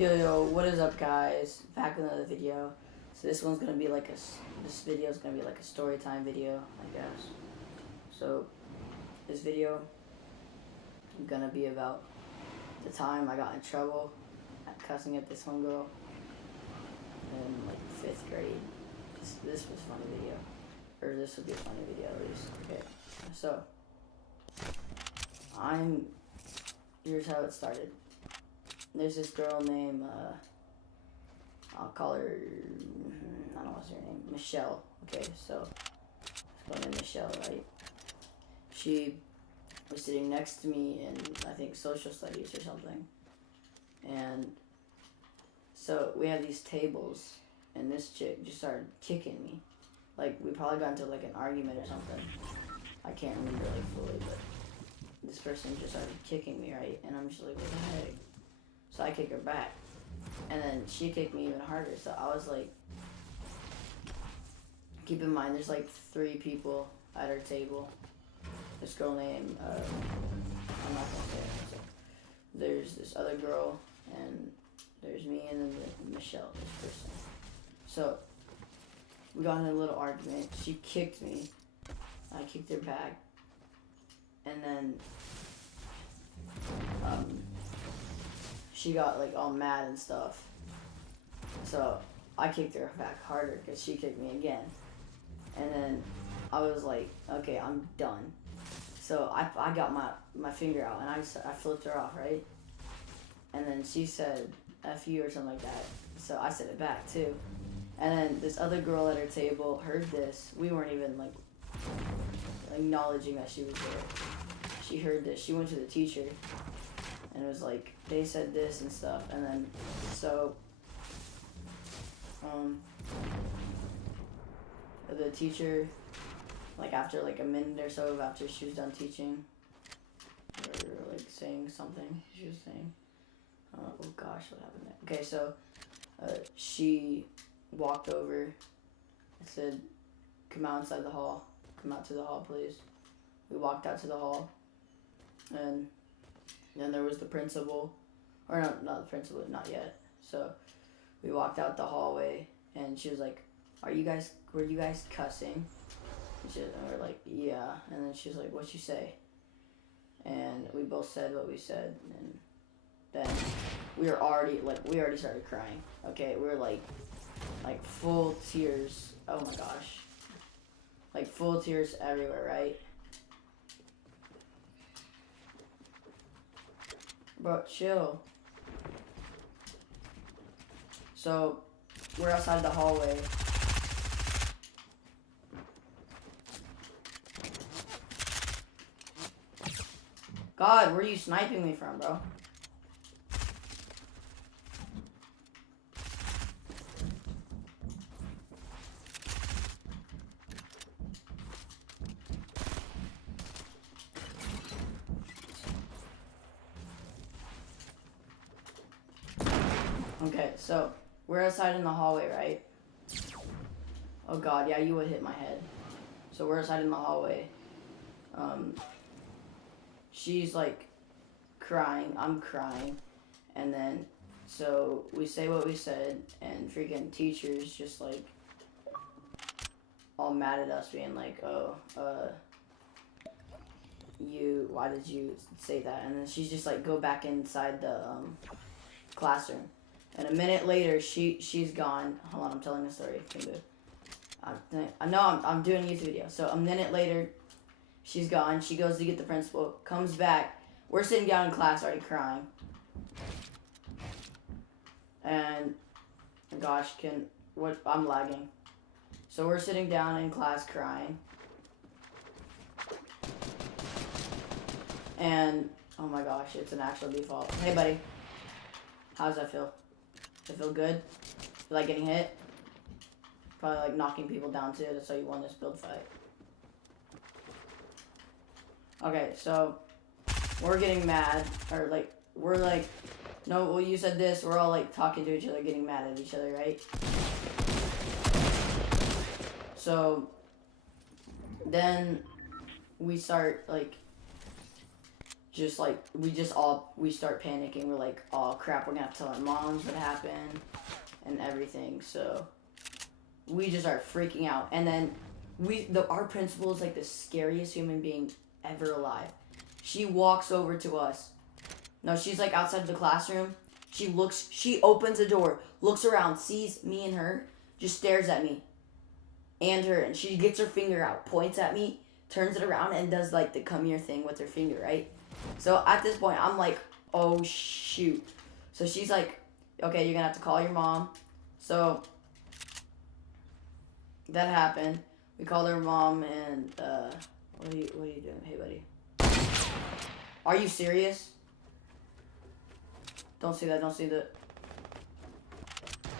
Yo, what is up, guys? Back with another video. So this one's gonna be like this video is gonna be like a story time video, I guess. So this video is gonna be about the time I got in trouble at cussing at this one girl in like 5th grade. This was a funny video, or this would be a funny video at least. Okay, so here's how it started. There's this girl named, I'll call her, I don't know what's her name, Michelle. Okay, so let's go to Michelle, right? She was sitting next to me in, I think, social studies or something. And so we had these tables, and this chick just started kicking me. Like, we probably got into like an argument or something. I can't remember like fully, but this person just started kicking me, right? And I'm just like, what the heck? So I kick her back, and then she kicked me even harder. So I was like, keep in mind, there's like 3 people at her table. This girl named, I'm not gonna say her. So there's this other girl, and there's me, and then Michelle, this person. So we got in a little argument. She kicked me. I kicked her back, and then she got like all mad and stuff. So I kicked her back harder because she kicked me again. And then I was like, okay, I'm done. So I got my finger out and I flipped her off, right? And then she said F you or something like that. So I said it back too. And then this other girl at her table heard this. We weren't even like acknowledging that she was there. She heard this. She went to the teacher and it was like, they said this and stuff. And then, so, the teacher, like after like a minute or so after she was done teaching, or like saying something, she was saying, oh gosh, what happened there? Okay, so, she walked over and said, come outside the hall. Come out to the hall, please. We walked out to the hall, and then there was the principal, or no, not the principal, not yet. So we walked out the hallway, and she was like, were you guys cussing? And we're like, yeah. And then she was like, what'd you say? And we both said what we said, and then we already started crying. Okay, we were like full tears. Oh my gosh. Like full tears everywhere, right? Bro, chill. So, we're outside the hallway. God, where are you sniping me from, bro? Okay, so we're outside in the hallway, right? Oh God, yeah, you would hit my head. So we're outside in the hallway. She's like crying, I'm crying, and then so we say what we said, and freaking teachers just like all mad at us, being like, oh, why did you say that? And then she's just like, go back inside the classroom. And a minute later, she's gone. Hold on, I'm telling a story. I know I'm doing a YouTube video. So a minute later, she's gone. She goes to get the principal. Comes back. We're sitting down in class already crying. And gosh, I'm lagging. So we're sitting down in class crying. And oh my gosh, it's an actual default. Hey buddy, how does that feel? Does it feel good? You like getting hit? Probably like knocking people down too. That's how you won this build fight. Okay, so we're getting mad, or like we're like, no, well you said this. We're all like talking to each other, getting mad at each other, right? So then we start like just like we start panicking. We're like, oh crap, we're gonna have to tell our moms what happened and everything. So we just start freaking out. And then our principal is like the scariest human being ever alive. She walks over to us. No, she's like outside the classroom. She opens the door, looks around, sees me and her, just stares at me and her, and she gets her finger out, points at me, turns it around, and does like the come here thing with her finger, right? So at this point, I'm like, oh shoot. So she's like, okay, you're gonna have to call your mom. So that happened. We called her mom, and what are you doing? Hey, buddy. Are you serious? Don't see that. Don't see that.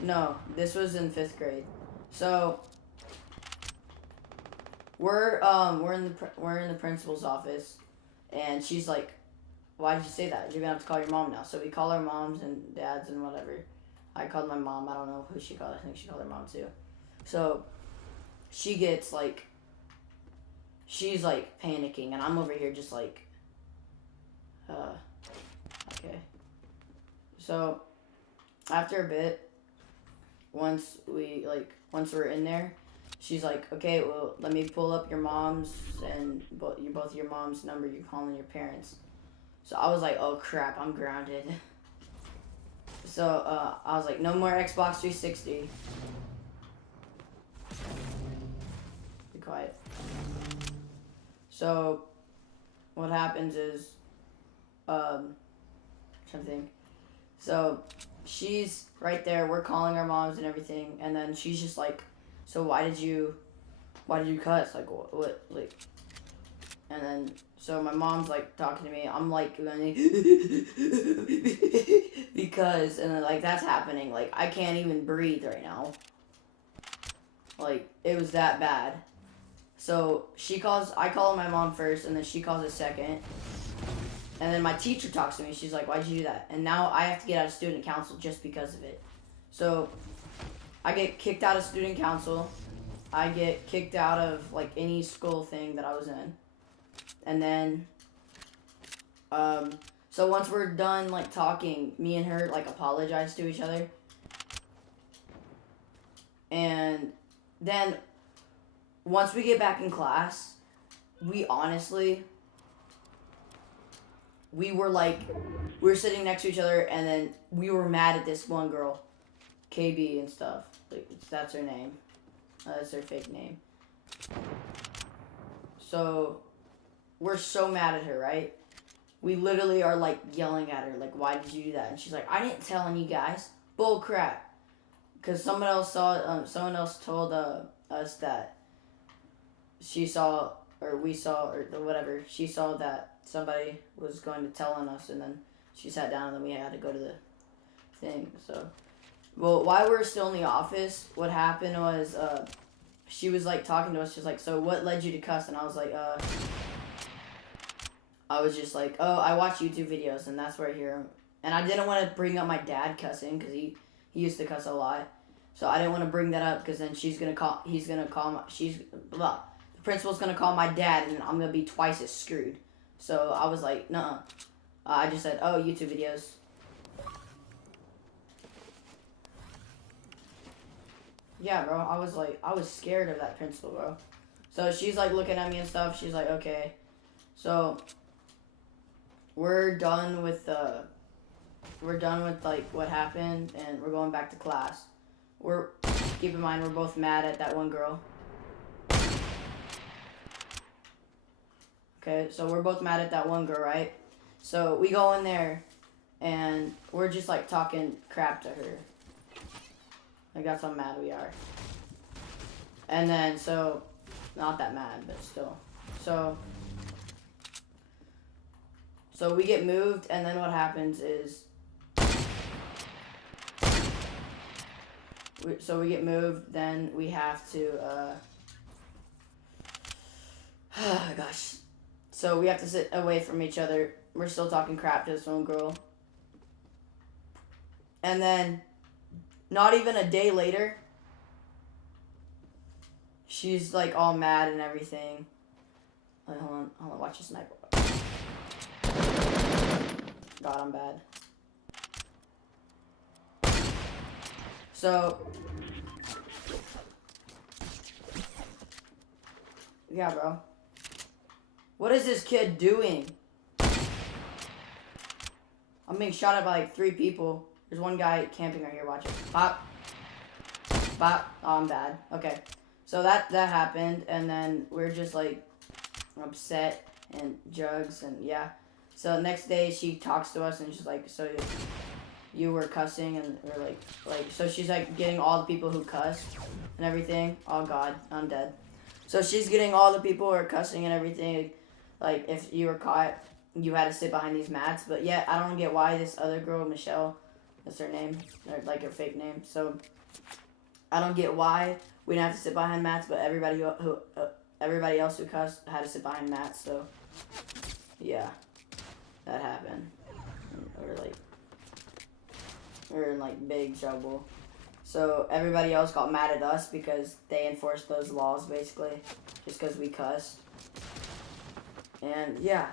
No, this was in 5th grade. So we're in the principal's office, and she's like, "Why did you say that? You're gonna have to call your mom now." So we call our moms and dads and whatever. I called my mom. I don't know who she called. I think she called her mom too. So she gets like, she's like panicking, and I'm over here just like, okay. So after a bit, once we're in there, she's like, okay, well, let me pull up your mom's and both your mom's number. You're calling your parents. So I was like, oh crap, I'm grounded. So I was like, no more Xbox 360. Be quiet. So what happens is, something. So she's right there. We're calling our moms and everything, and then she's just like, so why did you cuss? Like what like? And then so my mom's like talking to me. I'm like because, and then like that's happening. Like I can't even breathe right now. Like it was that bad. So I call my mom first, and then she calls a second. And then my teacher talks to me. She's like, why'd you do that? And now I have to get out of student council just because of it. So I get kicked out of student council. I get kicked out of like any school thing that I was in. And then, so once we're done like talking, me and her like apologize to each other. And then once we get back in class, we were sitting next to each other, and then we were mad at this one girl, KB and stuff. Like that's her name. That's her fake name. So we're so mad at her, right? We literally are like yelling at her, like, why did you do that? And she's like, I didn't tell any guys. Bull crap. Because someone else told us that she saw that somebody was going to tell on us, and then she sat down, and then we had to go to the thing. So, well, while we were still in the office, what happened was she was like talking to us. She's like, so what led you to cuss? And I was like, I was just like, oh, I watch YouTube videos, and that's where I hear him. And I didn't want to bring up my dad cussing, because he used to cuss a lot. So I didn't want to bring that up, because then the principal's going to call my dad, and I'm going to be twice as screwed. So I was like, nuh-uh. I just said, oh, YouTube videos. Yeah, bro, I was scared of that principal, bro. So she's like looking at me and stuff. She's like, okay. So we're done with like what happened, and we're going back to class. Keep in mind, we're both mad at that one girl. Okay, so we're both mad at that one girl, right? So we go in there, and we're just like talking crap to her. Like that's how mad we are. And then so, not that mad, but still. So we get moved, and then what happens is, we get moved, then we have to, gosh. So we have to sit away from each other. We're still talking crap to this one girl. And then, not even a day later, she's like all mad and everything. Hold on, watch the sniper. God, I'm bad. So, yeah, bro. What is this kid doing? I'm being shot at by like 3 people. There's one guy camping right here. Watch it. Pop. Pop. Oh, I'm bad. Okay. So that happened, and then we're just like upset and drugs and yeah. So next day she talks to us and she's like, so you were cussing, and we're like so she's like getting all the people who cuss and everything. Oh God, I'm dead. So she's getting all the people who are cussing and everything. Like if you were caught, you had to sit behind these mats. But yet I don't get why this other girl, Michelle, that's her name, or like her fake name. So I don't get why we didn't have to sit behind mats, but everybody everybody else who cussed had to sit behind mats. So yeah, that happened. We're in like big trouble. So everybody else got mad at us because they enforced those laws basically, just because we cussed. And yeah,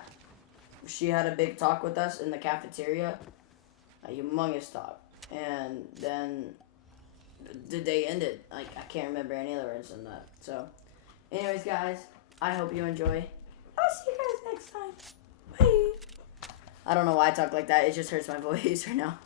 she had a big talk with us in the cafeteria, a humongous talk. And then the day ended. Like, I can't remember any other words than that. So, anyways, guys, I hope you enjoy. I'll see you guys next time. Bye. I don't know why I talk like that. It just hurts my voice right now.